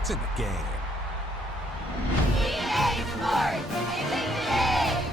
It's in the game. EA Sports is in the game!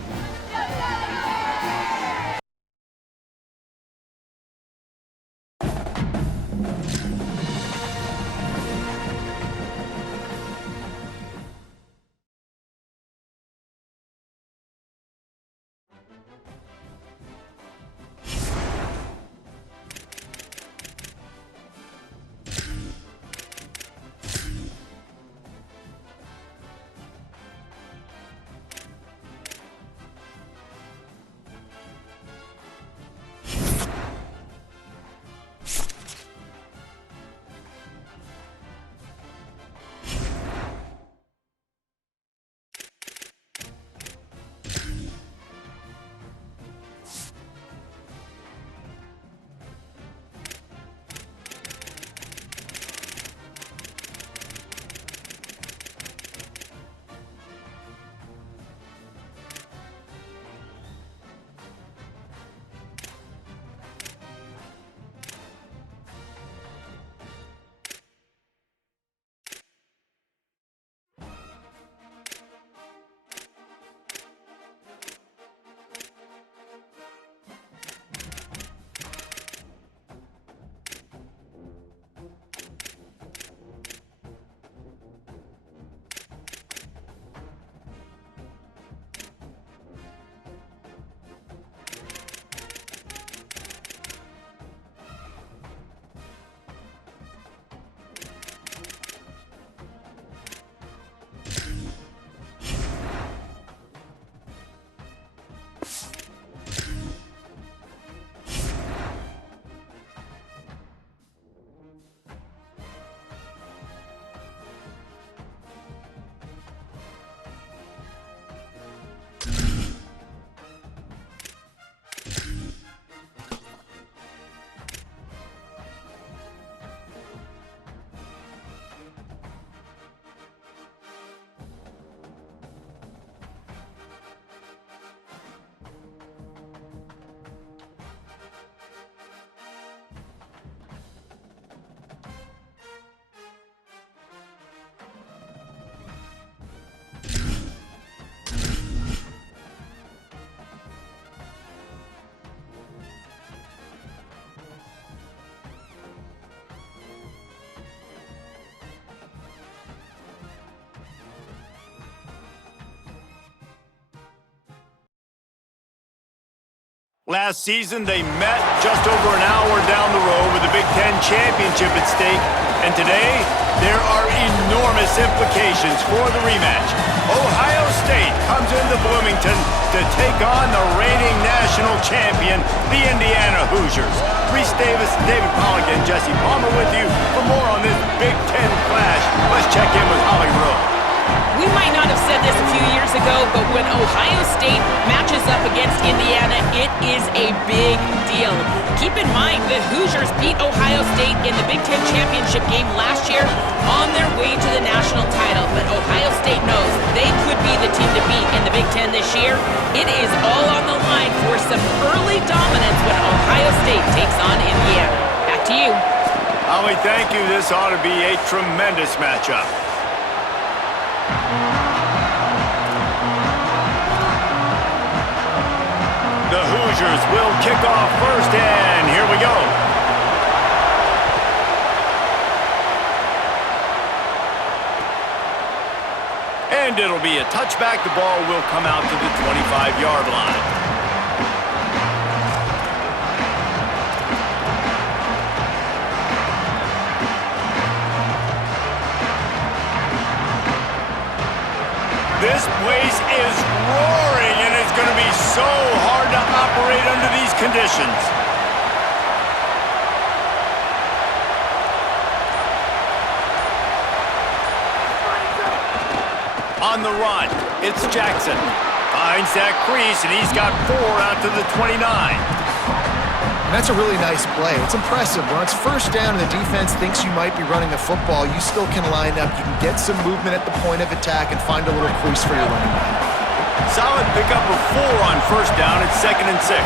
Last season, they met just over an hour down the road with the Big Ten championship at stake. And today, there are enormous implications for the rematch. Ohio State comes into Bloomington to take on the reigning national champion, the Indiana Hoosiers. Reese Davis, David Pollock, and Jesse Palmer with you for more on this Big Ten clash. Let's check in with Holly Rowe. We might not have said this a few years ago, but when Ohio State matches up against Indiana, it is a big deal. Keep in mind, the Hoosiers beat Ohio State in the Big Ten championship game last year on their way to the national title. But Ohio State knows they could be the team to beat in the Big Ten this year. It is all on the line for some early dominance when Ohio State takes on Indiana. Back to you. Holly, thank you. This ought to be a tremendous matchup. The Hoosiers will kick off first, and here we go. And it'll be a touchback. The ball will come out to the 25-yard line. This place is roaring, and it's going to be so hard to operate under these conditions. On the run, it's Jackson. Finds that crease, and he's got 4 out to the 29. And that's a really nice play. It's impressive. When it's first down and the defense thinks you might be running the football, you still can line up. You can get some movement at the point of attack and find a little crease for your running back. Solid pickup of 4 on first down. It's 2nd and 6.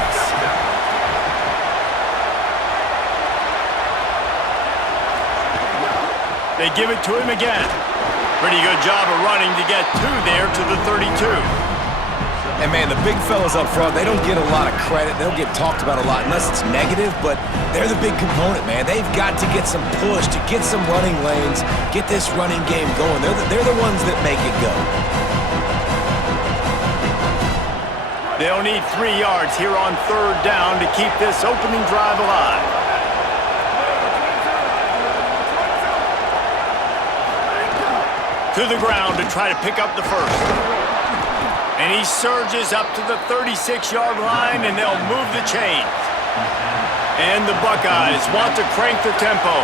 They give it to him again. Pretty good job of running to get two there to the 32. And, man, the big fellas up front, they don't get a lot of credit. They don't get talked about a lot unless it's negative, but they're the big component, man. They've got to get some push, to get some running lanes, get this running game going. They're the ones that make it go. They'll need 3 yards here on third down to keep this opening drive alive. To the ground to try to pick up the first. And he surges up to the 36-yard line, and they'll move the chains. And the Buckeyes want to crank the tempo.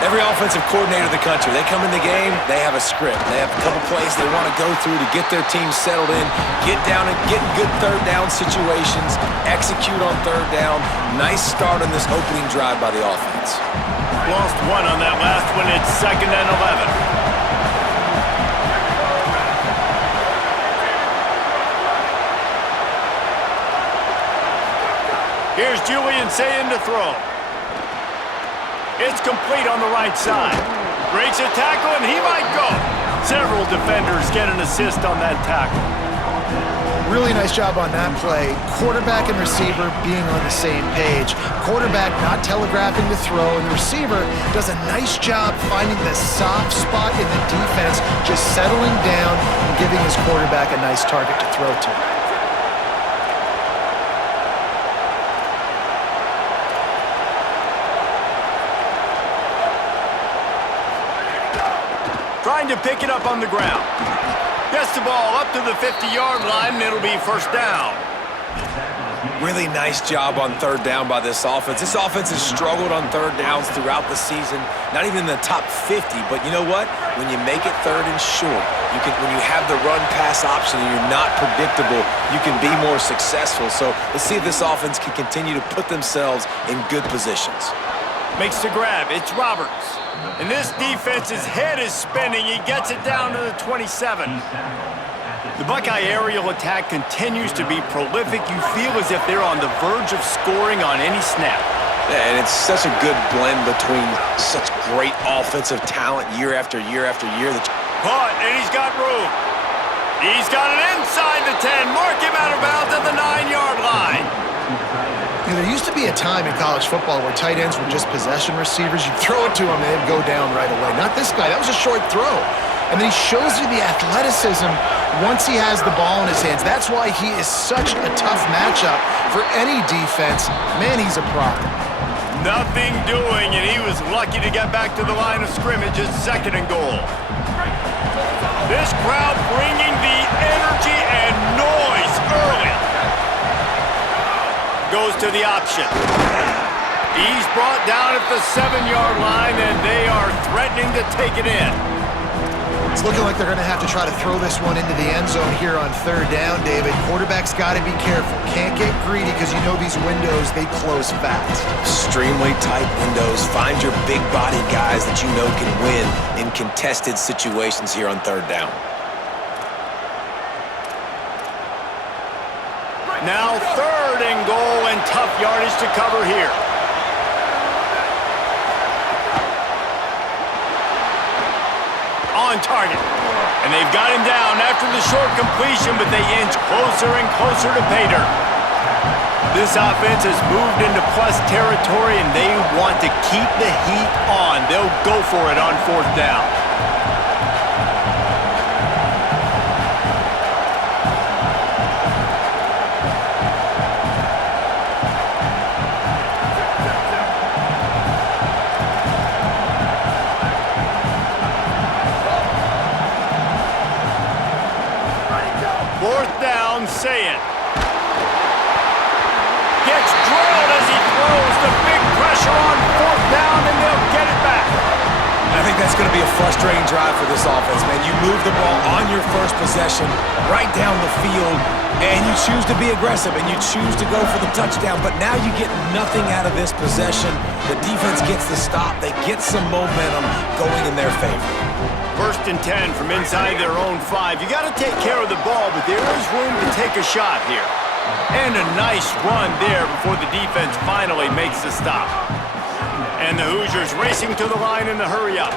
Every offensive coordinator in the country, they come in the game, they have a script. They have a couple plays they want to go through to get their team settled in, get down and get in good third down situations, execute on third down. Nice start on this opening drive by the offense. Lost one on that last one. It's 2nd and 11. Here's Julian Sayin to throw. It's complete on the right side. Breaks a tackle, and he might go. Several defenders get an assist on that tackle. Really nice job on that play. Quarterback and receiver being on the same page. Quarterback not telegraphing the throw, and the receiver does a nice job finding the soft spot in the defense, just settling down and giving his quarterback a nice target to throw to. Trying to pick it up on the ground. Gets the ball up to the 50-yard line, and it'll be first down. Really nice job on third down by this offense. This offense has struggled on third downs throughout the season, not even in the top 50. But you know what? When you make it third and short, when you have the run-pass option and you're not predictable, you can be more successful. So let's see if this offense can continue to put themselves in good positions. Makes the grab. It's Roberts. And this defense's head is spinning. He gets it down to the 27. The Buckeye aerial attack continues to be prolific. You feel as if they're on the verge of scoring on any snap. Yeah, and it's such a good blend between such great offensive talent year after year after year. Caught, and he's got room. He's got it inside the 10. Mark him out of bounds at the 9-yard line. You know, there used to be a time in college football where tight ends were just possession receivers. You'd throw it to him and they'd go down right away. Not this guy. That was a short throw. And then he shows you the athleticism once he has the ball in his hands. That's why he is such a tough matchup for any defense. Man, he's a problem. Nothing doing, and he was lucky to get back to the line of scrimmage at 2nd and goal. This crowd bringing the energy and noise early. Goes to the option. He's brought down at the 7-yard line, and they are threatening to take it in. It's looking like they're going to have to try to throw this one into the end zone here on third down, David. Quarterback's got to be careful. Can't get greedy because you know these windows, they close fast. Extremely tight windows. Find your big body guys that you know can win in contested situations here on third down. Now 3rd and goal, and tough yardage to cover here. On target. And they've got him down after the short completion, but they inch closer and closer to pay dirt. This offense has moved into plus territory, and they want to keep the heat on. They'll go for it on 4th down. Sayin. Gets drilled as he throws. The big pressure on 4th down, and they'll get it back. I think that's going to be a frustrating drive for this offense, man. You move the ball on your first possession right down the field, and you choose to be aggressive, and you choose to go for the touchdown, but now you get nothing out of this possession. The defense gets the stop. They get some momentum going in their favor. 1st and 10 from inside their own 5. You got to take care of the ball, but there is room to take a shot here. And a nice run there before the defense finally makes the stop. And the Hoosiers racing to the line in the hurry up.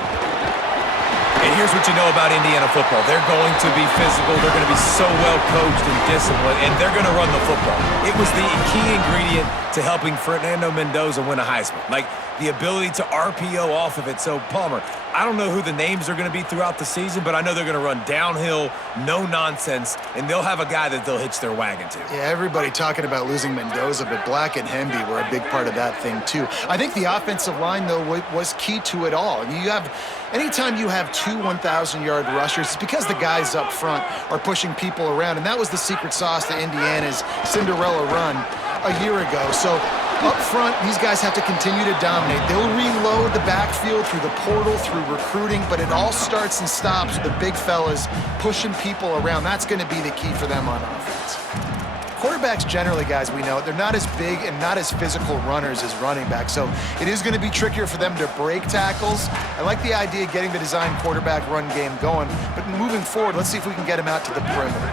And here's what you know about Indiana football. They're going to be physical. They're going to be so well coached and disciplined, and they're going to run the football. It was the key ingredient to helping Fernando Mendoza win a Heisman. Like, the ability to RPO off of it. So, Palmer, I don't know who the names are going to be throughout the season, but I know they're going to run downhill, no nonsense, and they'll have a guy that they'll hitch their wagon to. Yeah, everybody talking about losing Mendoza, but Black and Hemby were a big part of that thing, too. I think the offensive line, though, was key to it all. Anytime you have two 1,000-yard rushers, it's because the guys up front are pushing people around, and that was the secret sauce to Indiana's Cinderella run a year ago. So up front, these guys have to continue to dominate. They'll reload the backfield through the portal, through recruiting, but it all starts and stops with the big fellas pushing people around. That's going to be the key for them on offense. Quarterbacks generally, guys, we know, they're not as big and not as physical runners as running backs, so it is going to be trickier for them to break tackles. I like the idea of getting the design quarterback run game going, but moving forward, let's see if we can get him out to the perimeter.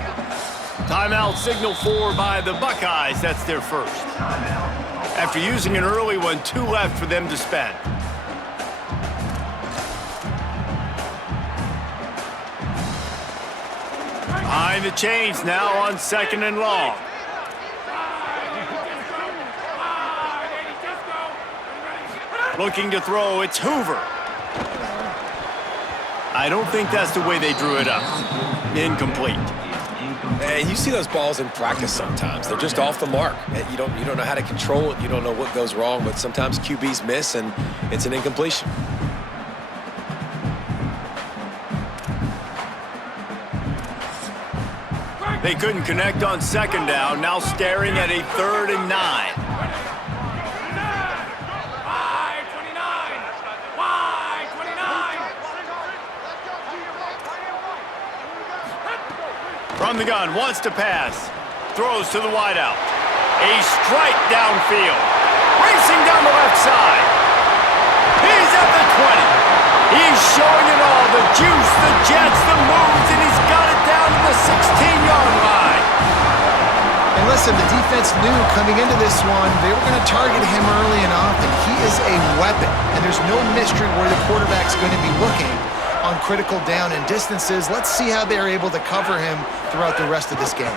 Timeout signal for by the Buckeyes. That's their first. After using an early one, 2 left for them to spend. Behind the chains now on 2nd and long. Looking to throw, it's Hoover. I don't think that's the way they drew it up. Incomplete. And you see those balls in practice sometimes. They're just off the mark. You don't know how to control it. You don't know what goes wrong, but sometimes QBs miss, and it's an incompletion. They couldn't connect on 2nd down, now staring at a 3rd and 9. From the gun, wants to pass. Throws to the wideout. A strike downfield. Racing down the left side. He's at the 20. He's showing it all. The juice, the jets, the moves, and he's got it down to the 16-yard line. And listen, the defense knew coming into this one, they were going to target him early and often. He is a weapon, and there's no mystery where the quarterback's going to be looking on critical down and distances. Let's see how they're able to cover him throughout the rest of this game.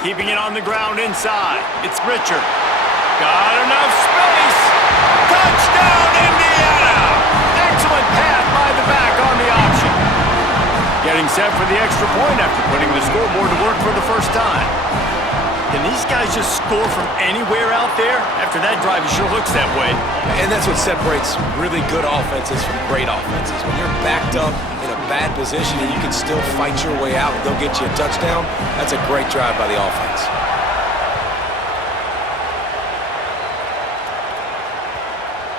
Keeping it on the ground inside. It's Richard. Got enough space. Touchdown, Indiana! Excellent pass by the back on the option. Getting set for the extra point after putting the scoreboard to work for the first time. Can these guys just score from anywhere out there? After that drive, it sure looks that way. And that's what separates really good offenses from great offenses. When you're backed up in a bad position and you can still fight your way out and they'll get you a touchdown, that's a great drive by the offense.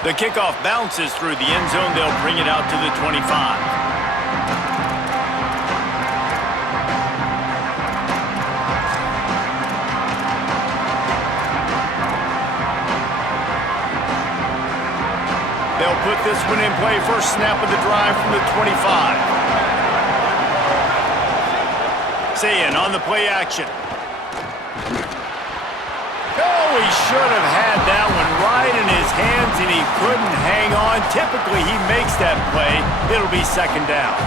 The kickoff bounces through the end zone. They'll bring it out to the 25. They'll put this one in play. First snap of the drive from the 25. Sayin on the play action. Oh, he should have had that one right in his hands, and he couldn't hang on. Typically, he makes that play. It'll be 2nd down.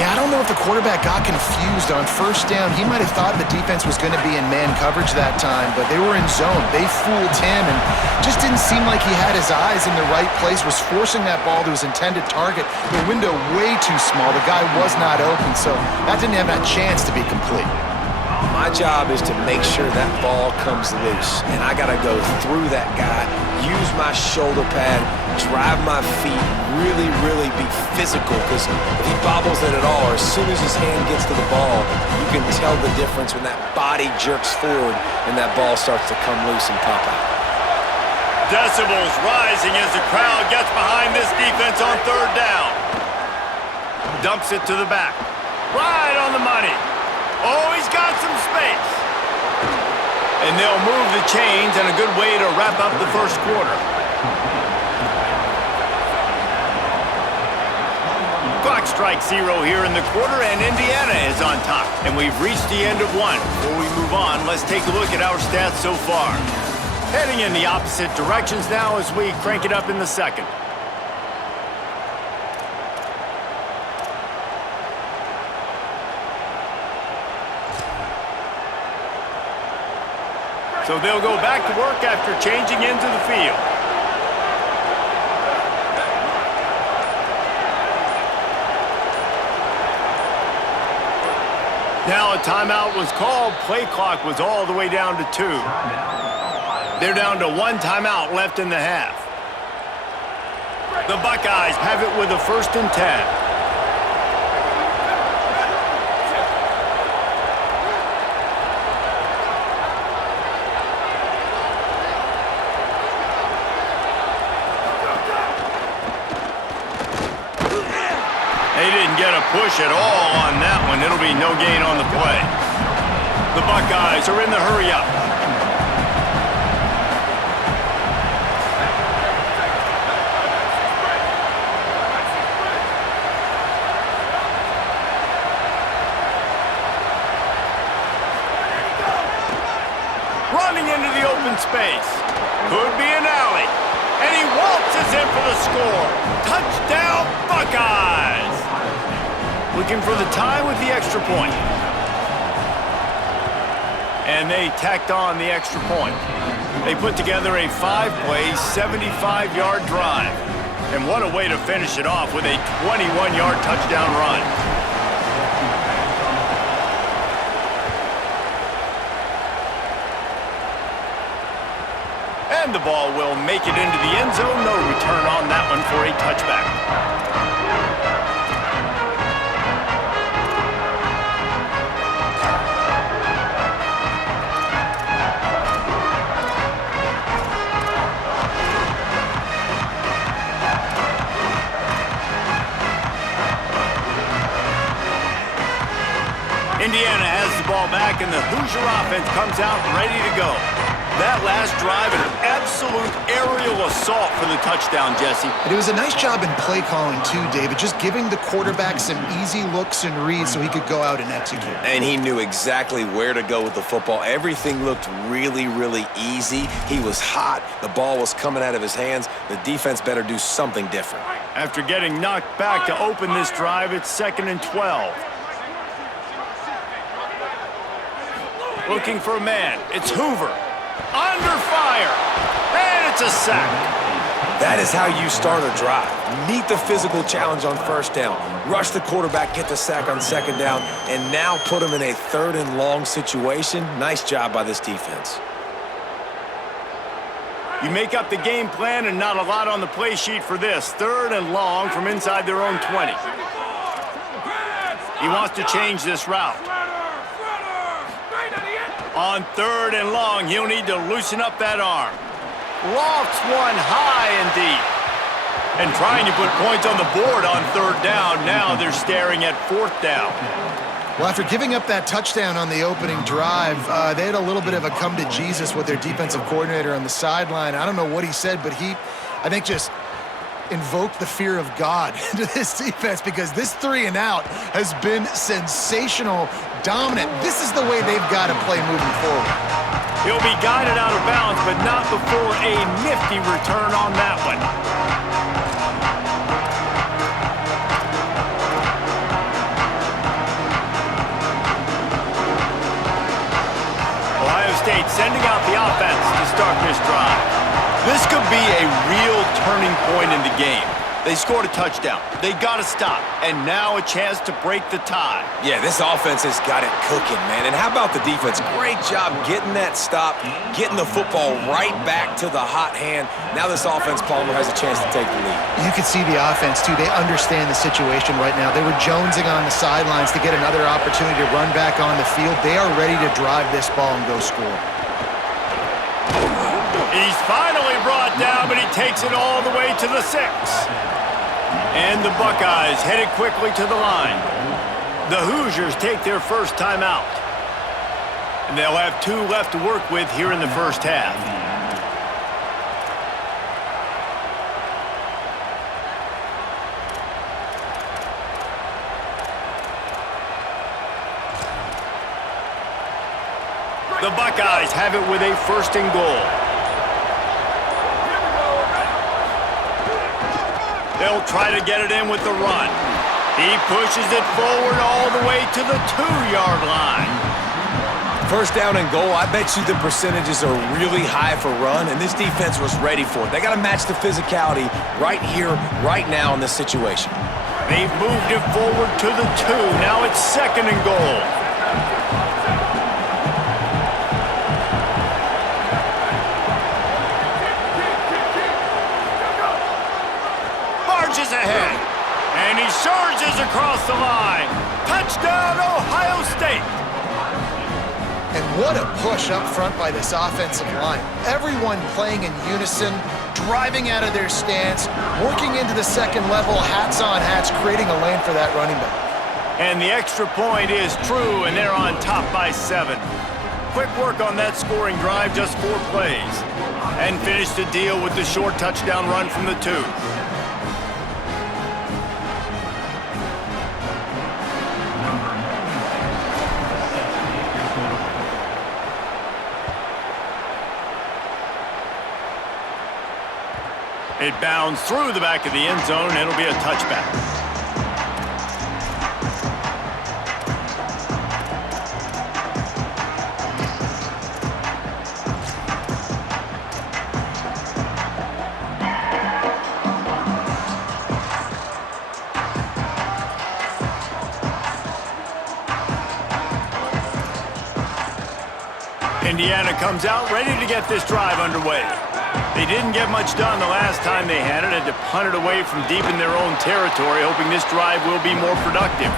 Yeah, I don't know if the quarterback got confused on 1st down. He might have thought the defense was going to be in man coverage that time, but they were in zone. They fooled him and just didn't seem like he had his eyes in the right place, was forcing that ball to his intended target. The window way too small. The guy was not open, so that didn't have that chance to be complete. My job is to make sure that ball comes loose, and I got to go through that guy, use my shoulder pad, drive my feet, really, really be physical, because if he bobbles it at all, or as soon as his hand gets to the ball, you can tell the difference when that body jerks forward and that ball starts to come loose and pop out. Decibels rising as the crowd gets behind this defense on 3rd down. Dumps it to the back. Right on the money. Oh, he's got some space. And they'll move the chains, and a good way to wrap up the first quarter. Clock strikes 0 here in the quarter, and Indiana is on top. And we've reached the end of one. Before we move on, let's take a look at our stats so far. Heading in the opposite directions now as we crank it up in the 2nd. So they'll go back to work after changing into the field. Now a timeout was called. Play clock was all the way down to 2. They're down to 1 timeout left in the half. The Buckeyes have it with a 1st and 10. They didn't get a push at all on that one. It'll be no gain on the play. The Buckeyes are in the hurry-up. Running into the open space. Could be an alley. And he waltzes in for the score. Touchdown, Buckeyes! Looking for the tie with the extra point. And they tacked on the extra point. They put together a 5-play, 75-yard drive. And what a way to finish it off with a 21-yard touchdown run. And the ball will make it into the end zone. No return on that one for a touchback. Indiana has the ball back, and the Hoosier offense comes out ready to go. That last drive, an absolute aerial assault for the touchdown, Jesse. It was a nice job in play calling, too, David, just giving the quarterback some easy looks and reads so he could go out and execute. And he knew exactly where to go with the football. Everything looked really, really easy. He was hot. The ball was coming out of his hands. The defense better do something different. After getting knocked back to open this drive, it's 2nd and 12. Looking for a man. It's Hoover. Under fire. And it's a sack. That is how you start a drive. Meet the physical challenge on 1st down. Rush the quarterback, get the sack on 2nd down, and now put him in a 3rd and long situation. Nice job by this defense. You make up the game plan and not a lot on the play sheet for this. 3rd and long from inside their own 20. He wants to change this route. On 3rd and long, he'll need to loosen up that arm. Lofts one high and deep. And trying to put points on the board on 3rd down. Now they're staring at 4th down. Well, after giving up that touchdown on the opening drive, they had a little bit of a come to Jesus with their defensive coordinator on the sideline. I don't know what he said, but he, I think, just invoked the fear of God into this defense because this 3 and out has been sensational, dominant. This is the way they've got to play moving forward. He'll be guided out of bounds, but not before a nifty return on that one. Ohio State sending out the offense to start this drive. This could be a real turning point in the game. They scored a touchdown. They got to stop. And now a chance to break the tie. Yeah, this offense has got it cooking, man. And how about the defense? Great job getting that stop, getting the football right back to the hot hand. Now this offense, Palmer, has a chance to take the lead. You can see the offense, too. They understand the situation right now. They were jonesing on the sidelines to get another opportunity to run back on the field. They are ready to drive this ball and go score. He's finally brought down, but he takes it all the way to the 6. And the Buckeyes headed quickly to the line. The Hoosiers take their first timeout. And they'll have 2 left to work with here in the first half. The Buckeyes have it with a 1st and goal. They'll try to get it in with the run. He pushes it forward all the way to the 2-yard line. First down and goal, I bet you the percentages are really high for run, and this defense was ready for it. They got to match the physicality right here, right now in this situation. They've moved it forward to the 2. Now it's second and goal. Marches ahead, and he surges across the line. Touchdown, Ohio State. And what a push up front by this offensive line. Everyone playing in unison, driving out of their stance, working into the second level, hats on hats, creating a lane for that running back. And the extra point is true, and they're on top by 7. Quick work on that scoring drive, just 4 plays. And finished the deal with the short touchdown run from the 2. It bounds through the back of the end zone, and it'll be a touchback. Indiana comes out ready to get this drive underway. They didn't get much done the last time they had it, had to punt it away from deep in their own territory, hoping this drive will be more productive.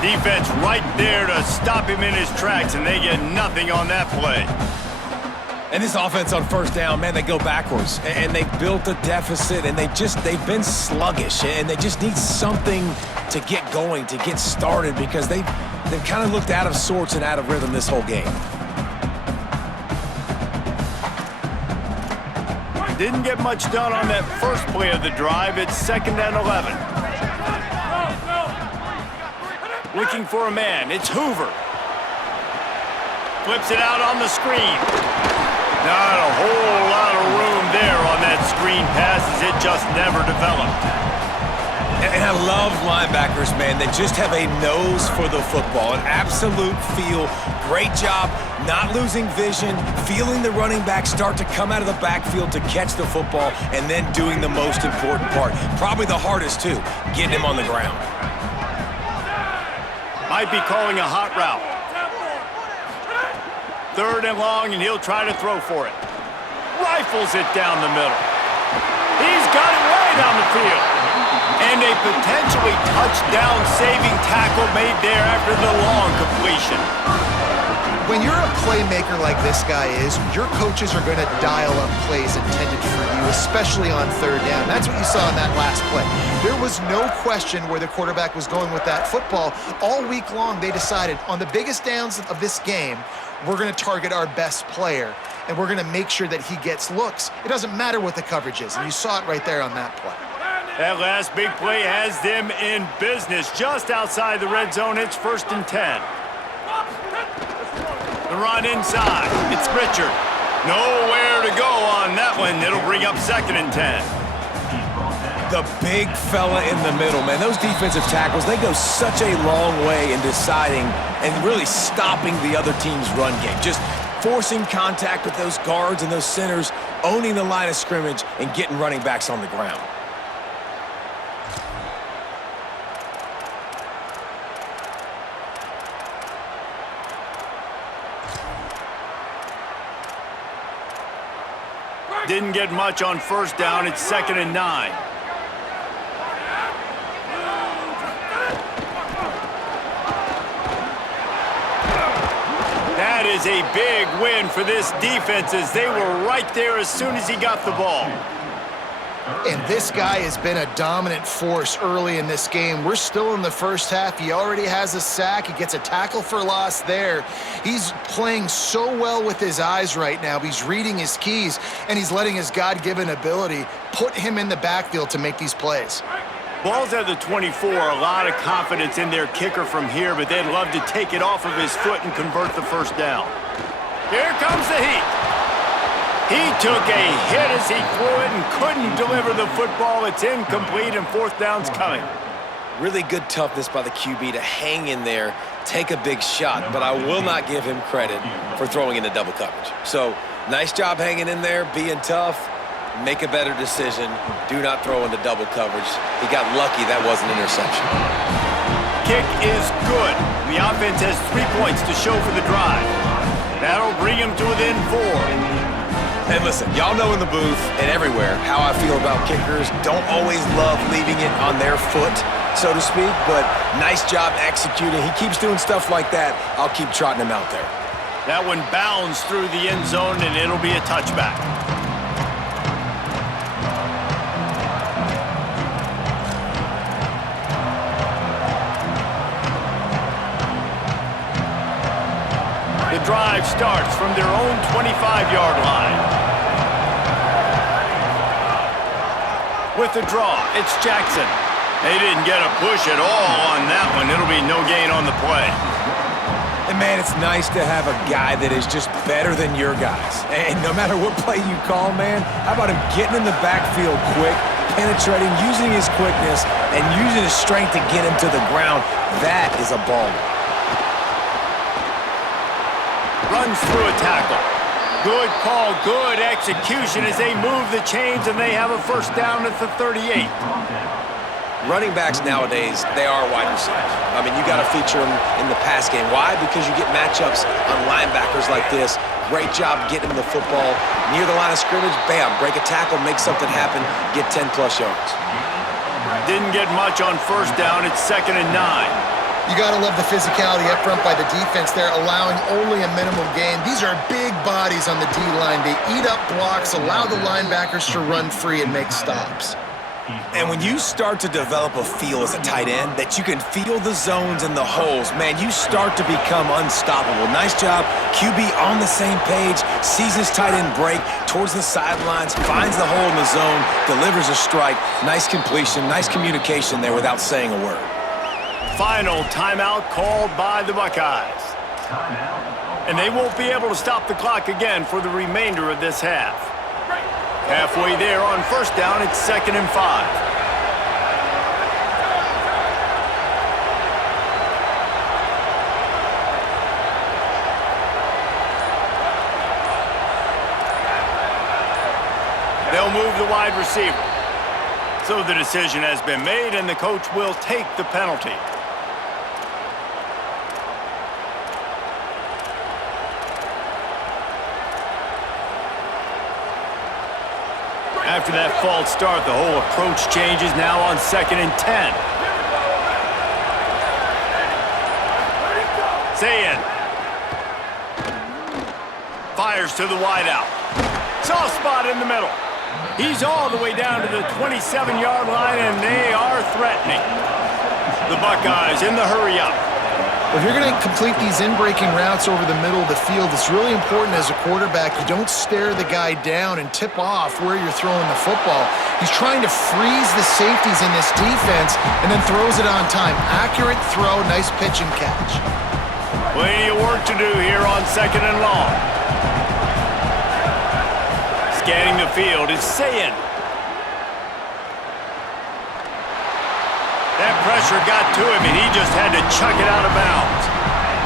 Defense right there to stop him in his tracks, and they get nothing on that play. And this offense on first down, man, they go backwards. And they built a deficit, and they've been sluggish, and they just need something to get going, to get started, because they've kind of looked out of sorts and out of rhythm this whole game. Didn't get much done on that first play of the drive. It's second and 11. Looking for a man. It's Hoover. Flips it out on the screen. Not a whole lot of room there on that screen pass as it just never developed. And I love linebackers, man. They just have a nose for the football, an absolute feel. Great job not losing vision, feeling the running back start to come out of the backfield to catch the football, and then doing the most important part. Probably the hardest, too, getting him on the ground. Might be calling a hot route. Third and long, and he'll try to throw for it. Rifles it down the middle. He's got it way down the field. And a potentially touchdown-saving tackle made there after the long completion. When you're a playmaker like this guy is, your coaches are going to dial up plays intended for you, especially on third down. That's what you saw in that last play. There was no question where the quarterback was going with that football. All week long, they decided on the biggest downs of this game, we're going to target our best player, and we're going to make sure that he gets looks. It doesn't matter what the coverage is, and you saw it right there on that play. That last big play has them in business. Just outside the red zone, it's first and 10. The run inside. It's Richard. Nowhere to go on that one. It'll bring up second and 10. The big fella in the middle, man. Those defensive tackles, they go such a long way in deciding and really stopping the other team's run game. Just forcing contact with those guards and those centers, owning the line of scrimmage, and getting running backs on the ground. Didn't get much on first down. It's second and 9. That is a big win for this defense as they were right there as soon as he got the ball. And this guy has been a dominant force early in this game. We're still in the first half. He already has a sack. He gets a tackle for loss there. He's playing so well with his eyes right now. He's reading his keys, and he's letting his God-given ability put him in the backfield to make these plays. Ball's at the 24. A lot of confidence in their kicker from here, but they'd love to take it off of his foot and convert the first down. Here comes the heat. He took a hit as he threw it and couldn't deliver the football. It's incomplete, and fourth down's coming. Really good toughness by the QB to hang in there, take a big shot, but I will not give him credit for throwing into double coverage. So, nice job hanging in there, being tough. Make a better decision. Do not throw into double coverage. He got lucky that was an interception. Kick is good. The offense has 3 points to show for the drive. That'll bring him to within 4. And listen, y'all know in the booth and everywhere how I feel about kickers. Don't always love leaving it on their foot, so to speak, but nice job executing. He keeps doing stuff like that. I'll keep trotting him out there. That one bounds through the end zone, and it'll be a touchback. The drive starts from their own 25-yard line. With the draw, it's Jackson. They didn't get a push at all on that one. It'll be no gain on the play. And, man, it's nice to have a guy that is just better than your guys. And no matter what play you call, man, how about him getting in the backfield quick, penetrating, using his quickness, and using his strength to get him to the ground? That is a baller. Runs through a tackle. Good call, good execution as they move the chains, and they have a first down at the 38. Running backs nowadays, they are wide receivers. I mean, you got to feature them in the pass game. Why? Because you get matchups on linebackers like this. Great job getting them the football near the line of scrimmage. Bam, break a tackle, make something happen, get 10-plus yards. Didn't get much on first down. It's 2nd and 9. You got to love the physicality up front by the defense there, allowing only a minimum gain. These are big bodies on the D-line. They eat up blocks, allow the linebackers to run free and make stops. And when you start to develop a feel as a tight end that you can feel the zones and the holes, man, you start to become unstoppable. Nice job. QB on the same page, sees his tight end break towards the sidelines, finds the hole in the zone, delivers a strike. Nice completion, nice communication there without saying a word. Final timeout called by the Buckeyes. And they won't be able to stop the clock again for the remainder of this half. Halfway there on first down, it's 2nd and 5. They'll move the wide receiver. So the decision has been made, and the coach will take the penalty. After that false start, the whole approach changes now on 2nd and 10. Zayn fires to the wideout. Soft spot in the middle. He's all the way down to the 27-yard line, and they are threatening. The Buckeyes in the hurry up. If you're going to complete these in-breaking routes over the middle of the field, it's really important as a quarterback you don't stare the guy down and tip off where you're throwing the football. He's trying to freeze the safeties in this defense and then throws it on time. Accurate throw, nice pitch and catch. Plenty of work to do here on 2nd and long. Scanning the field is Zayn. That pressure got to him, and he just had to chuck it out of bounds.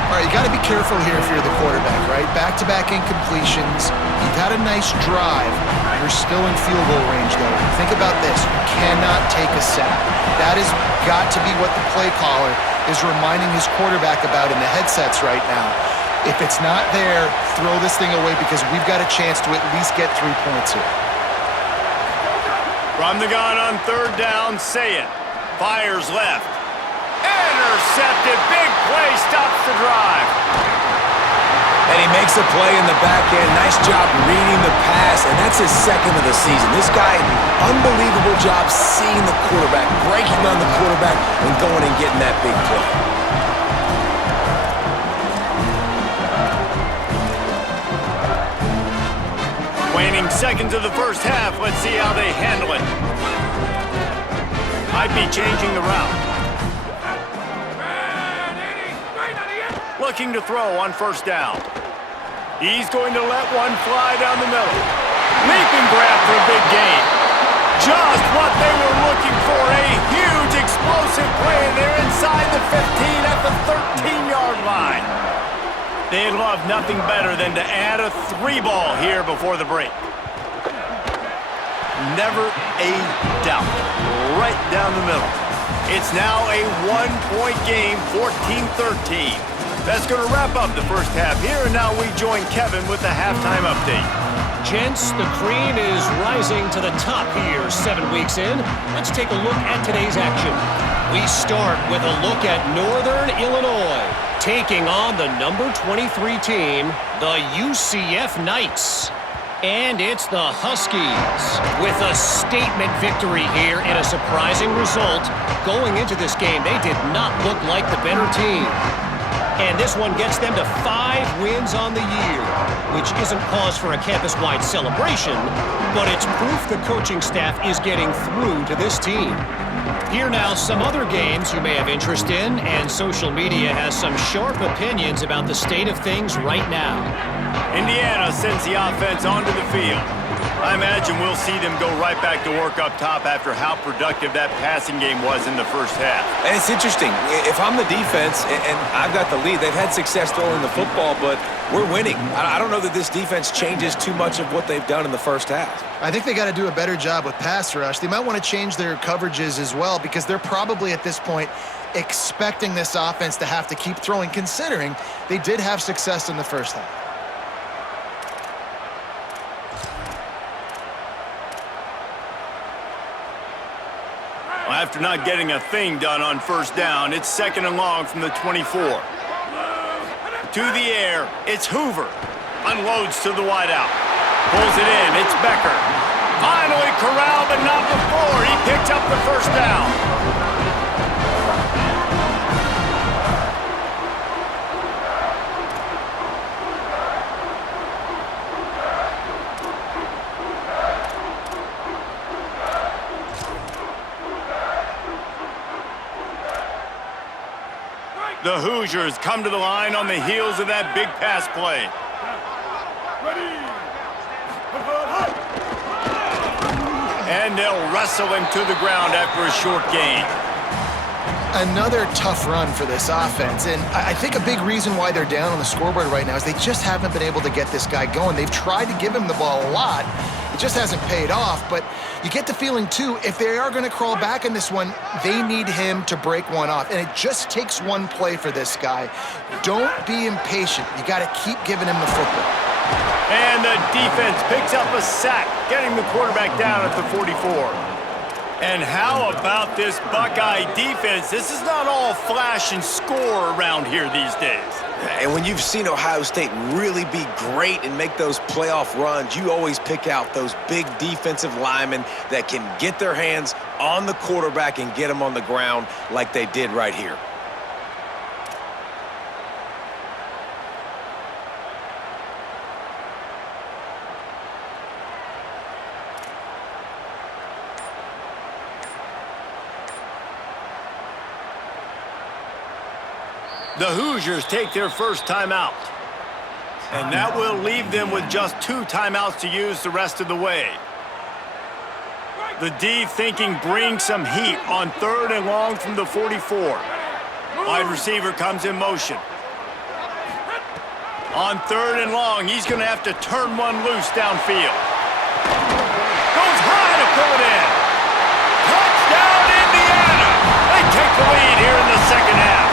All right, you got to be careful here if you're the quarterback, right? Back-to-back incompletions. You've had a nice drive. You're still in field goal range, though. Think about this. You cannot take a sack. That has got to be what the play caller is reminding his quarterback about in the headsets right now. If it's not there, throw this thing away because we've got a chance to at least get 3 points here. From the gun on 3rd down, Zayn fires left. Intercepted. Big play stops the drive. And he makes a play in the back end. Nice job reading the pass, and that's his 2nd of the season. This guy, unbelievable job seeing the quarterback, breaking on the quarterback, and going and getting that big play. Waning seconds of the first half. Let's see how they handle it. Might be changing the route. Looking to throw on 1st down. He's going to let one fly down the middle. Leap and grab for a big gain. Just what they were looking for. A huge explosive play, and the 13-yard line. They'd love nothing better than to add a 3-ball here before the break. Never a doubt. Right down the middle. It's now a 1-point game, 14-13. That's going to wrap up the first half here, and now we join Kevin with the halftime update. Gents, the cream is rising to the top here 7 weeks in. Let's take a look at today's action. We start with a look at Northern Illinois, taking on the number 23 team, the UCF Knights. And it's the Huskies with a statement victory here in a surprising result. Going into this game, they did not look like the better team. And this one gets them to 5 wins on the year, which isn't cause for a campus-wide celebration, but it's proof the coaching staff is getting through to this team. Here now, some other games you may have interest in, and social media has some sharp opinions about the state of things right now. Indiana sends the offense onto the field. I imagine we'll see them go right back to work up top after how productive that passing game was in the first half. And it's interesting. If I'm the defense and I've got the lead, they've had success throwing the football, but we're winning. I don't know that this defense changes too much of what they've done in the first half. I think they got to do a better job with pass rush. They might want to change their coverages as well because they're probably at this point expecting this offense to have to keep throwing, considering they did have success in the first half. After not getting a thing done on first down, it's 2nd and long from the 24. To the air, it's Hoover. Unloads to the wideout. Pulls it in, it's Becker. Finally corralled, but not before. He picked up the first down. The Hoosiers come to the line on the heels of that big pass play. And they'll wrestle him to the ground after a short gain. Another tough run for this offense, and I think a big reason why they're down on the scoreboard right now is they just haven't been able to get this guy going. They've tried to give him the ball a lot. It just hasn't paid off, but you get the feeling, too, if they are going to crawl back in this one, they need him to break one off, and it just takes one play for this guy. Don't be impatient. You got to keep giving him the football. And the defense picks up a sack, getting the quarterback down at the 44. And how about this Buckeye defense? This is not all flash and score around here these days. And when you've seen Ohio State really be great and make those playoff runs, you always pick out those big defensive linemen that can get their hands on the quarterback and get him on the ground like they did right here. The Hoosiers take their first timeout. And that will leave them with just 2 timeouts to use the rest of the way. The D thinking bring some heat on 3rd and long from the 44. Wide receiver comes in motion. On 3rd and long, he's going to have to turn one loose downfield. Goes high to pull it in. Touchdown, Indiana! They take the lead here in the second half.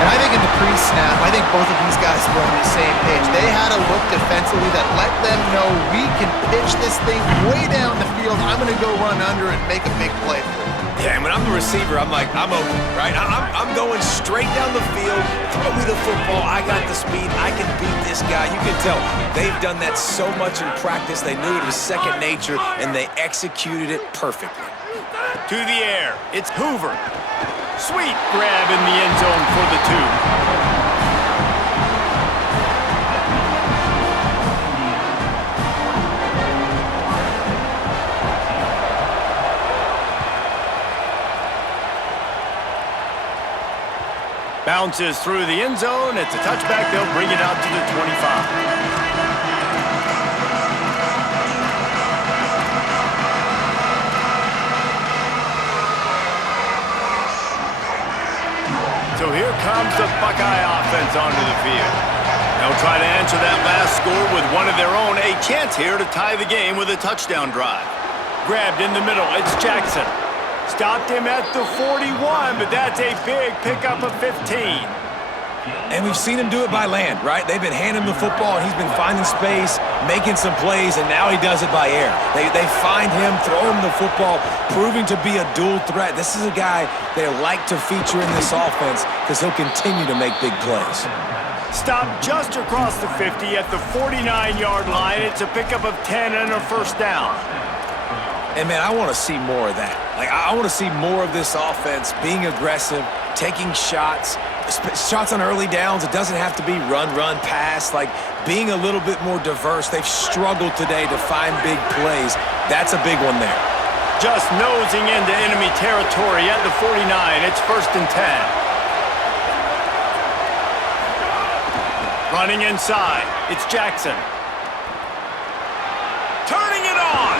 And I think in the pre-snap, I think both of these guys were on the same page. They had a look defensively that let them know we can pitch this thing way down the field. I'm going to go run under and make a big play for it. Yeah, and when I'm the receiver, I'm like, I'm open, right? I'm going straight down the field. Throw me the football. I got the speed. I can beat this guy. You can tell they've done that so much in practice. They knew it was second nature, and they executed it perfectly. To the air, it's Hoover. Sweet grab in the end zone for the 2. Bounces through the end zone. It's a touchback. They'll bring it out to the 25. comes the Buckeye offense onto the field. They'll try to answer that last score with one of their own. A chance here to tie the game with a touchdown drive. Grabbed in the middle. It's Jackson. Stopped him at the 41, but that's a big pickup of 15. And we've seen him do it by land, right? They've been handing him the football, and he's been finding space, making some plays, and now he does it by air. They find him, throw him the football, proving to be a dual threat. This is a guy they like to feature in this offense because he'll continue to make big plays. Stopped just across the 50 at the 49-yard line. It's a pickup of 10 and a first down. And, man, I want to see more of that. I want to see more of this offense being aggressive, taking shots on early downs. It doesn't have to be run, pass. Being a little bit more diverse. They've struggled today to find big plays. That's a big one there. Just nosing into enemy territory at the 49. It's 1st and 10. Running inside. It's Jackson. Turning it on.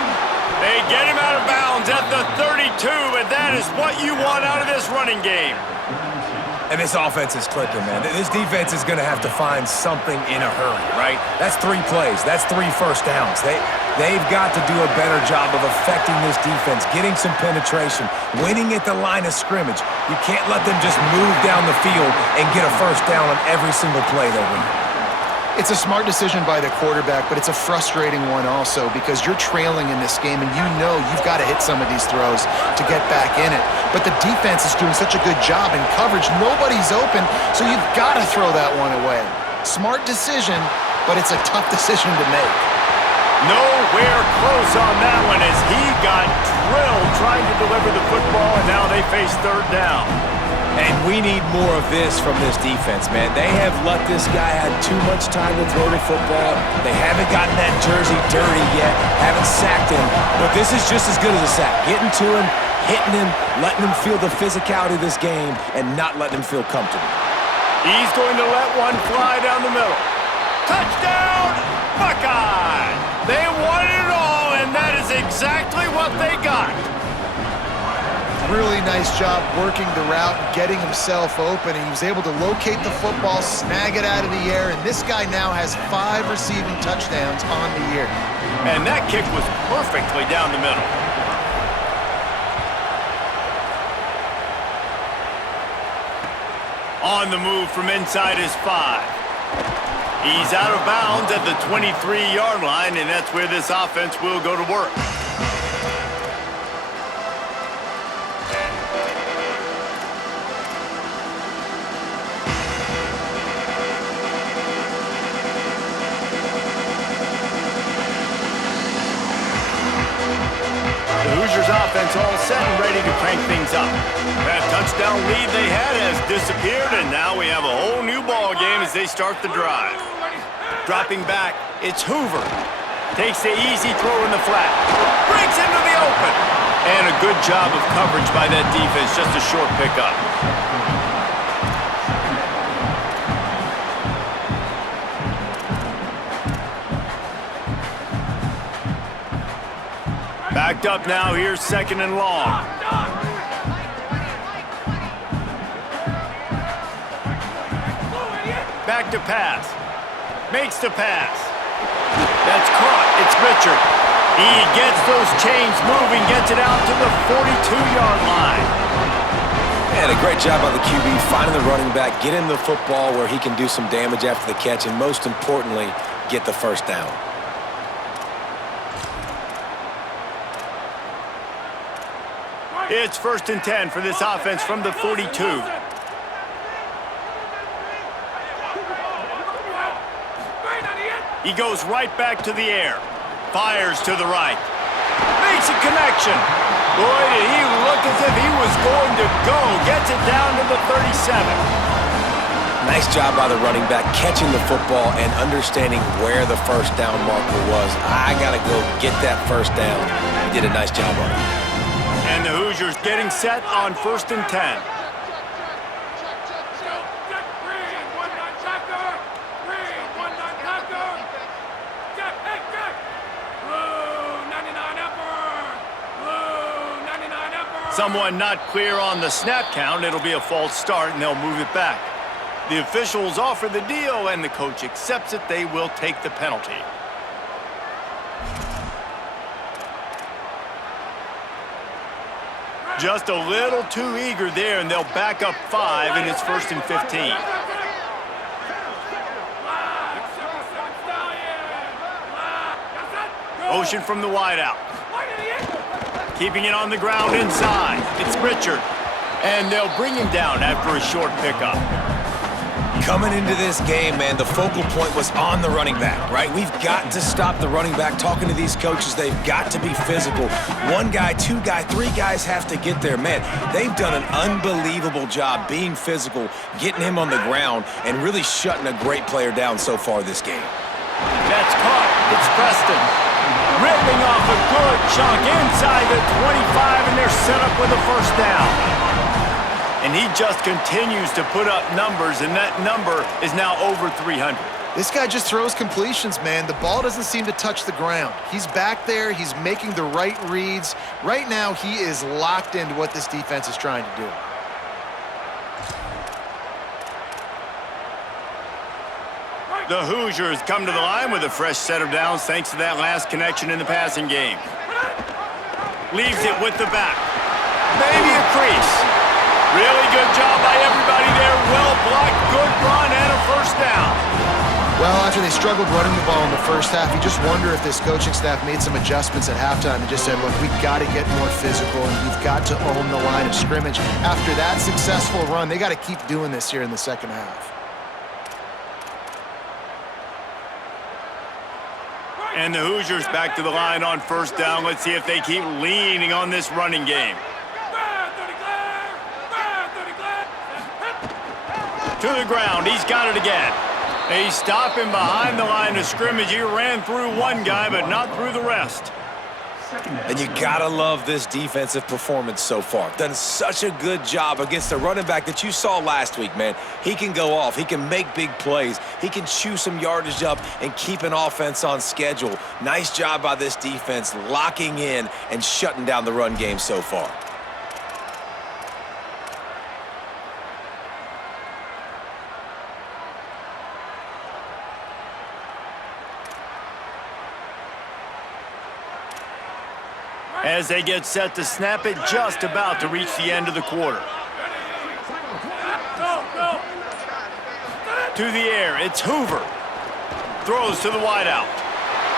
They get him out of bounds at the 32, but that is what you want out of this running game. And this offense is clicking, man. This defense is going to have to find something in a hurry, right? That's 3 plays. That's 3 first downs. They've got to do a better job of affecting this defense, getting some penetration, winning at the line of scrimmage. You can't let them just move down the field and get a first down on every single play they win. It's a smart decision by the quarterback, but it's a frustrating one also because you're trailing in this game and you know you've got to hit some of these throws to get back in it. But the defense is doing such a good job in coverage. Nobody's open, so you've got to throw that one away. Smart decision, but it's a tough decision to make. Nowhere close on that one as he got drilled trying to deliver the football, and now they face 3rd down. And we need more of this from this defense, man. They have let this guy have too much time to throw the football. They haven't gotten that jersey dirty yet, haven't sacked him. But this is just as good as a sack. Getting to him, hitting him, letting him feel the physicality of this game, and not letting him feel comfortable. He's going to let one fly down the middle. Touchdown, Buckeye! They wanted it all, and that is exactly what they got. Really nice job working the route and getting himself open, and he was able to locate the football, snag it out of the air, and this guy now has 5 receiving touchdowns on the year. And that kick was perfectly down the middle. On the move from inside his 5. He's out of bounds at the 23-yard line, and that's where this offense will go to work. Offense all set and ready to crank things up. That touchdown lead they had has disappeared, and now we have a whole new ball game as they start the drive. Dropping back, it's Hoover. Takes the easy throw in the flat. Breaks into the open. And a good job of coverage by that defense, just a short pickup. Backed up now, here's 2nd and long. Back to pass. Makes the pass. That's caught. It's Richard. He gets those chains moving, gets it out to the 42-yard line. And a great job by the QB finding the running back, getting the football where he can do some damage after the catch, and most importantly, get the first down. It's 1st and 10 for this offense from the 42. He goes right back to the air. Fires to the right. Makes a connection. Boy, did he look as if he was going to go. Gets it down to the 37. Nice job by the running back catching the football and understanding where the first down marker was. I got to go get that first down. He did a nice job on it. And the Hoosiers getting set on 1st and 10. Someone not clear on the snap count. It'll be a false start, and they'll move it back. The officials offer the deal, and the coach accepts it. They will take the penalty. Just a little too eager there, and they'll back up 5, and it's 1st and 15. Motion from the wideout. Keeping it on the ground inside. It's Richard. And they'll bring him down after a short pickup. Coming into this game, man, the focal point was on the running back, right? We've got to stop the running back. Talking to these coaches, they've got to be physical. 1 guy, 2 guy, 3 guys have to get there. Man, they've done an unbelievable job being physical, getting him on the ground, and really shutting a great player down so far this game. That's caught. It's Preston. Ripping off a good chunk inside the 25, and they're set up with a 1st down. And he just continues to put up numbers, and that number is now over 300. This guy just throws completions, man. The ball doesn't seem to touch the ground. He's back there. He's making the right reads. Right now, he is locked into what this defense is trying to do. The Hoosiers come to the line with a fresh set of downs thanks to that last connection in the passing game. Leaves it with the back. Maybe a crease. Really good job by everybody there. Well blocked, good run, and a 1st down. Well, after they struggled running the ball in the first half, you just wonder if this coaching staff made some adjustments at halftime and just said, look, we've got to get more physical and we've got to own the line of scrimmage. After that successful run, they got to keep doing this here in the second half. And the Hoosiers back to the line on 1st down. Let's see if they keep leaning on this running game. To the ground, he's got it again. They stop him behind the line of scrimmage. He ran through 1 guy, but not through the rest. And you gotta love this defensive performance so far. Done such a good job against the running back that you saw last week, man. He can go off. He can make big plays. He can chew some yardage up and keep an offense on schedule. Nice job by this defense locking in and shutting down the run game so far. As they get set to snap it, just about to reach the end of the quarter. To the air, it's Hoover. Throws to the wideout.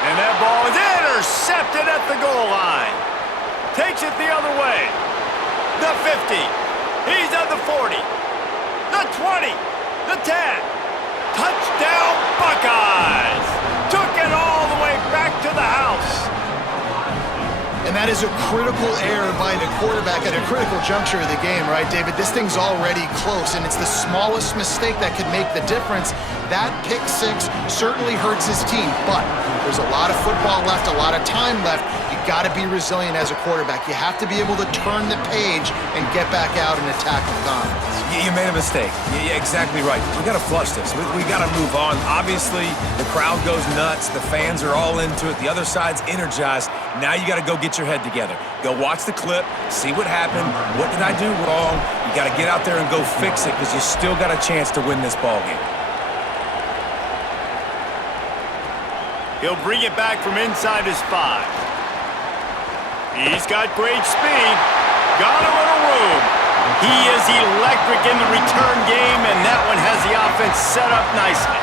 And that ball is intercepted at the goal line. Takes it the other way. The 50. He's at the 40. The 20. The 10. Touchdown, Buckeyes! Took it all the way back to the house. And that is a critical error by the quarterback at a critical juncture of the game, right, David? This thing's already close, and it's the smallest mistake that could make the difference. That pick 6 certainly hurts his team, but there's a lot of football left, a lot of time left. You got to be resilient as a quarterback. You have to be able to turn the page and get back out and attack with confidence. You made a mistake. Yeah, exactly right. We got to flush this. We got to move on. Obviously, the crowd goes nuts. The fans are all into it. The other side's energized. Now you got to go get your head together. Go watch the clip, see what happened. What did I do wrong? You got to get out there and go fix it because you still got a chance to win this ball game. He'll bring it back from inside his 5. He's got great speed. Got a little room. He is electric in the return game, and that one has the offense set up nicely.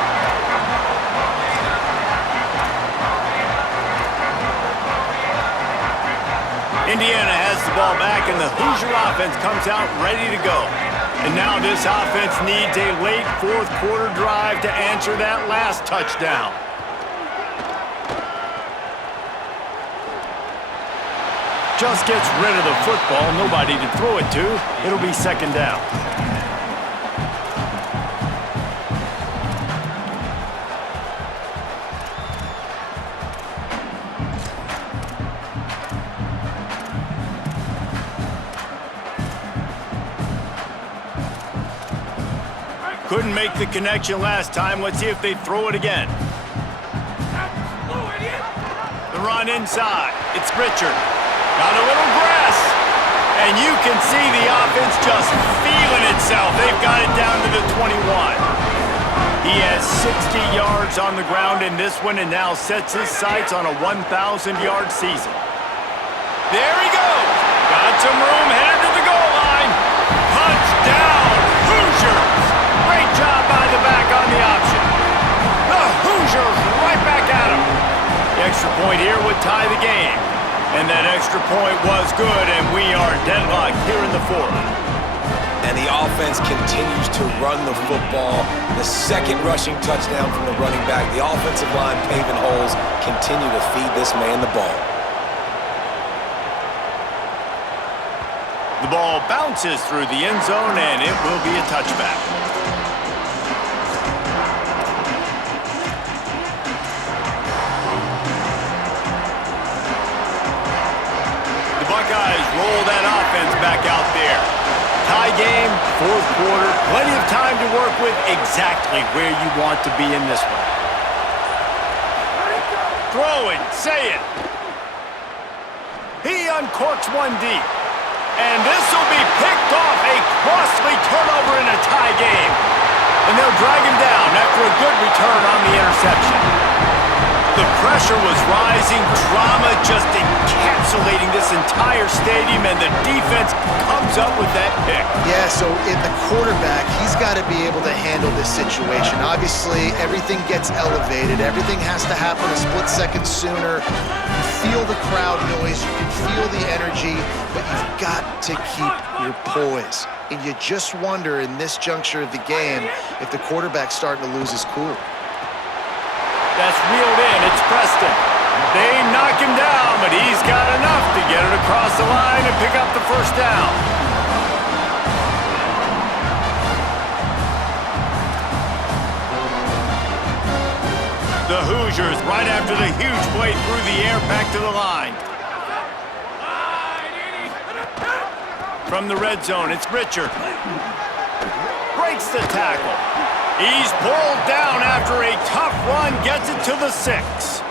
Indiana has the ball back, and the Hoosier offense comes out ready to go. And now this offense needs a late 4th quarter drive to answer that last touchdown. Just gets rid of the football, nobody to throw it to. It'll be 2nd down. Couldn't make the connection last time. Let's see if they throw it again. The run inside. It's Richard. Got a little grass. And you can see the offense just feeling itself. They've got it down to the 21. He has 60 yards on the ground in this one and now sets his sights on a 1,000-yard season. There he goes. Got some room, headed to the goal line. Touchdown, Hoosiers. Great job by the back on the option. The Hoosiers right back at him. The extra point here would tie the game. And that extra point was good, and we are deadlocked here in the fourth. And the offense continues to run the football. The second rushing touchdown from the running back. The offensive line paving holes continue to feed this man the ball. The ball bounces through the end zone, and it will be a touchback. The Buckeyes roll that offense back out there. Tie game, fourth quarter, plenty of time to work with, exactly where you want to be in this one. Throwing, say it. He uncorks one deep. And this will be picked off, a costly turnover in a tie game. And they'll drag him down after a good return on the interception. The pressure was rising, drama just encapsulating this entire stadium, and the defense comes up with that pick. Yeah, so in the quarterback, he's got to be able to handle this situation. Obviously, everything gets elevated. Everything has to happen a split second sooner. You feel the crowd noise. You can feel the energy, but you've got to keep your poise. And you just wonder in this juncture of the game if the quarterback's starting to lose his cool. That's reeled in. It's Preston. They knock him down, but he's got enough to get it across the line and pick up the first down. The Hoosiers, right after the huge play through the air, back to the line. From the red zone, it's Richard. Breaks the tackle. He's pulled down after a tough run, gets it to the 6.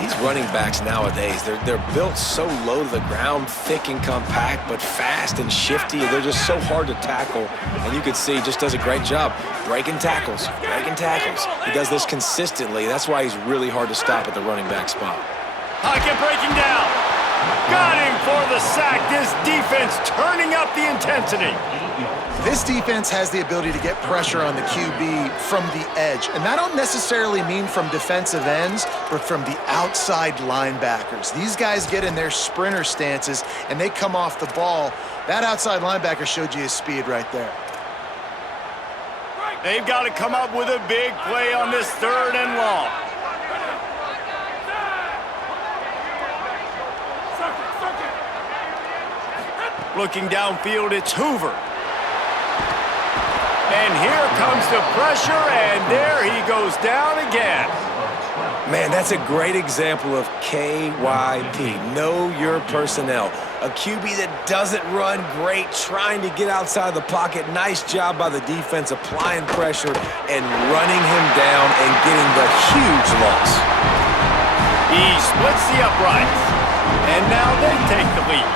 These running backs nowadays, they're built so low to the ground, thick and compact, but fast and shifty. They're just so hard to tackle. And you can see he just does a great job breaking tackles, breaking tackles. He does this consistently. That's why he's really hard to stop at the running back spot. Pocket breaking down. Got him for the sack. This defense turning up the intensity. This defense has the ability to get pressure on the QB from the edge. And that don't necessarily mean from defensive ends, but from the outside linebackers. These guys get in their sprinter stances, and they come off the ball. That outside linebacker showed you his speed right there. They've got to come up with a big play on this 3rd and long. Looking downfield, it's Hoover. And here comes the pressure, and there he goes down again. Man, that's a great example of KYP, know your personnel. A QB that doesn't run great, trying to get outside the pocket. Nice job by the defense, applying pressure and running him down and getting the huge loss. He splits the uprights, and now they take the lead.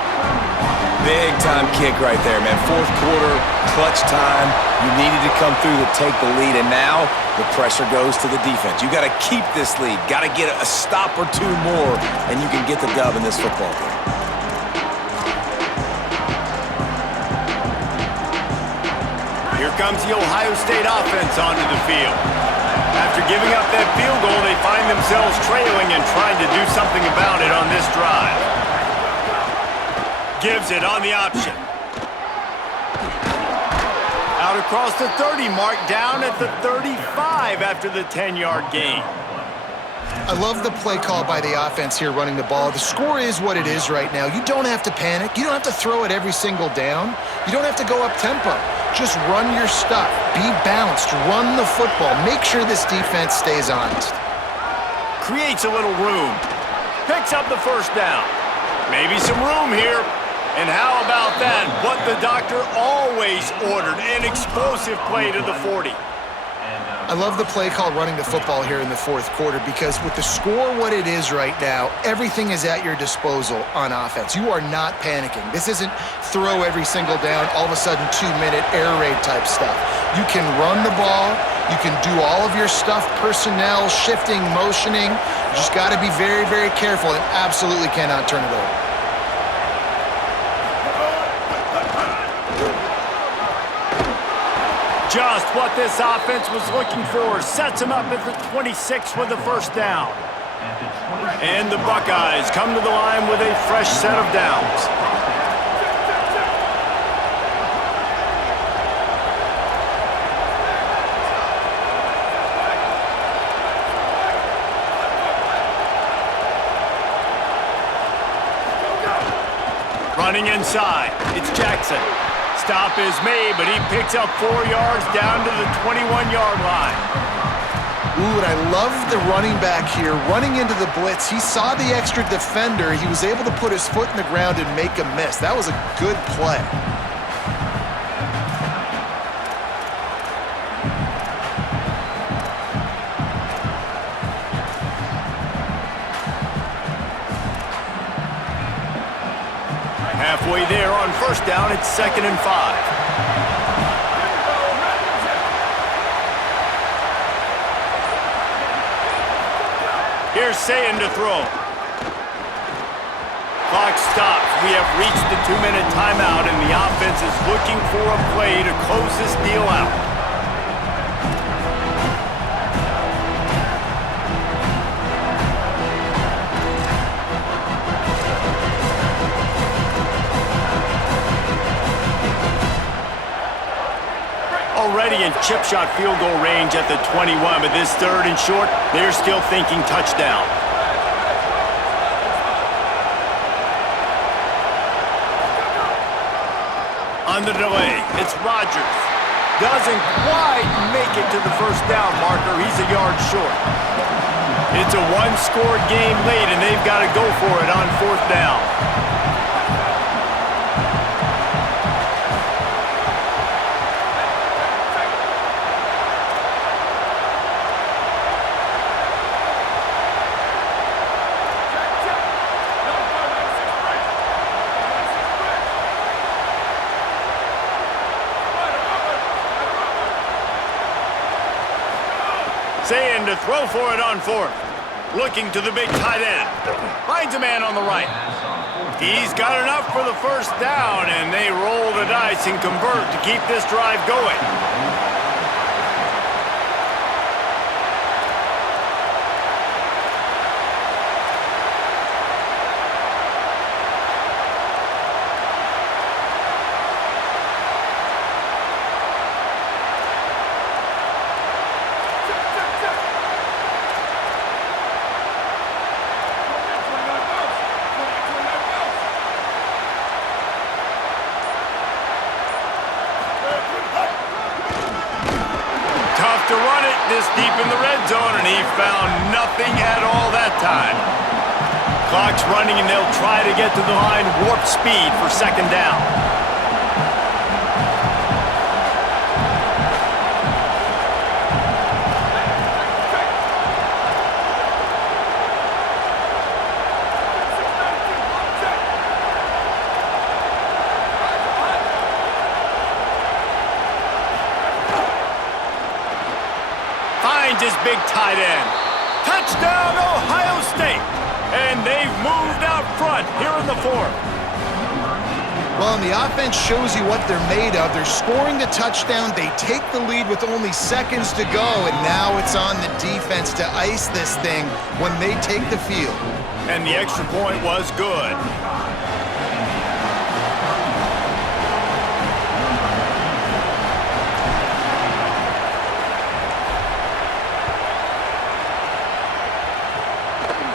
Big-time kick right there, man. Fourth quarter, clutch time. You needed to come through to take the lead, and now the pressure goes to the defense. You got to keep this lead. Got to get a stop or two more, and you can get the dub in this football game. Here comes the Ohio State offense onto the field. After giving up that field goal, they find themselves trailing and trying to do something about it on this drive. Gives it on the option. Out across the 30 mark, down at the 35 after the 10-yard gain. I love the play call by the offense here running the ball. The score is what it is right now. You don't have to panic. You don't have to throw it every single down. You don't have to go up tempo. Just run your stuff. Be balanced. Run the football. Make sure this defense stays honest. Creates a little room. Picks up the first down. Maybe some room here. And how about that? What the doctor always ordered, an explosive play to the 40. I love the play call running the football here in the fourth quarter because with the score what it is right now, everything is at your disposal on offense. You are not panicking. This isn't throw every single down, all of a sudden 2-minute air raid type stuff. You can run the ball, You can do all of your stuff, personnel, shifting, motioning. You just got to be very, very careful and absolutely cannot turn it over. Just what this offense was looking for. Sets him up at the 26 with the first down. And the Buckeyes come to the line with a fresh set of downs. Running inside, it's Jackson. Stop is made, but he picks up 4 yards down to the 21-yard line. Ooh, and I love the running back here. Running into the blitz, he saw the extra defender. He was able to put his foot in the ground and make a miss. That was a good play. Halfway there on first down, it's 2nd and 5. Here's Sayin to throw. Clock stops. We have reached the 2-minute timeout, and the offense is looking for a play to close this deal out. Already in chip shot field goal range at the 21, but this 3rd and short, they're still thinking touchdown. On the delay, it's Rodgers. Doesn't quite make it to the first down marker. He's a yard short. It's a one-score game late, and they've got to go for it on 4th down. Sayin to throw for it on 4th. Looking to the big tight end. Finds a man on the right. He's got enough for the first down, and they roll the dice and convert to keep this drive going. To run it this deep in the red zone, and he found nothing at all that time. Clock's running, and they'll try to get to the line warp speed for 2nd down. His big tight end. Touchdown, Ohio State! And they've moved out front here in the 4th. Well, and the offense shows you what they're made of. They're scoring the touchdown. They take the lead with only seconds to go, and now it's on the defense to ice this thing when they take the field. And the extra point was good.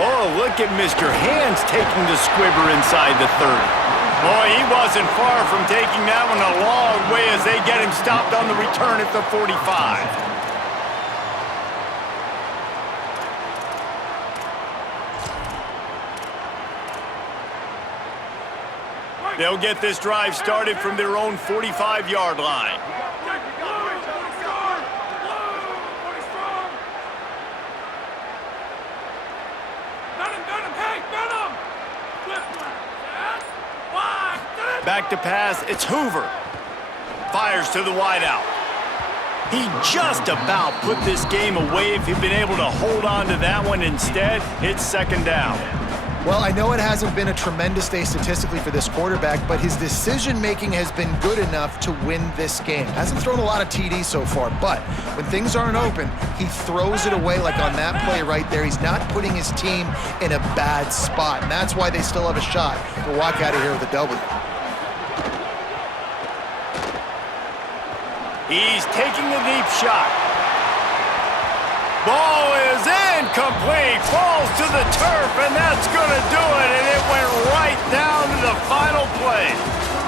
Oh, look at Mr. Hands taking the squibber inside the 30. Oh, he wasn't far from taking that one a long way as they get him stopped on the return at the 45. They'll get this drive started from their own 45-yard line. Back to pass, it's Hoover. Fires to the wideout. He just about put this game away if he'd been able to hold on to that one. Instead, it's second down. Well, I know it hasn't been a tremendous day statistically for this quarterback, but his decision-making has been good enough to win this game. Hasn't thrown a lot of TDs so far, but when things aren't open, he throws it away like on that play right there. He's not putting his team in a bad spot, and that's why they still have a shot to walk out of here with a W. He's taking the deep shot. Ball is incomplete. Falls to the turf, and that's going to do it. And it went right down to the final play.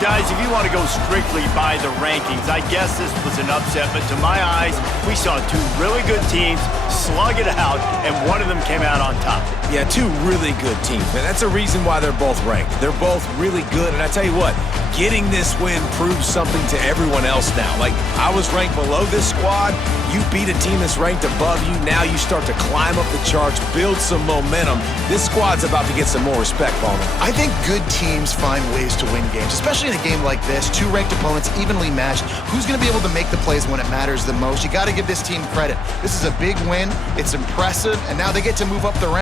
Guys, if you want to go strictly by the rankings, I guess this was an upset. But to my eyes, we saw two really good teams slug it out, and one of them came out on top. Yeah, two really good teams, man. That's a reason why they're both ranked. They're both really good, and I tell you what, getting this win proves something to everyone else now. Like, I was ranked below this squad. You beat a team that's ranked above you. Now you start to climb up the charts, build some momentum. This squad's about to get some more respect on them. I think good teams find ways to win games, especially in a game like this. Two ranked opponents, evenly matched. Who's going to be able to make the plays when it matters the most? You got to give this team credit. This is a big win. It's impressive, and now they get to move up the ranks.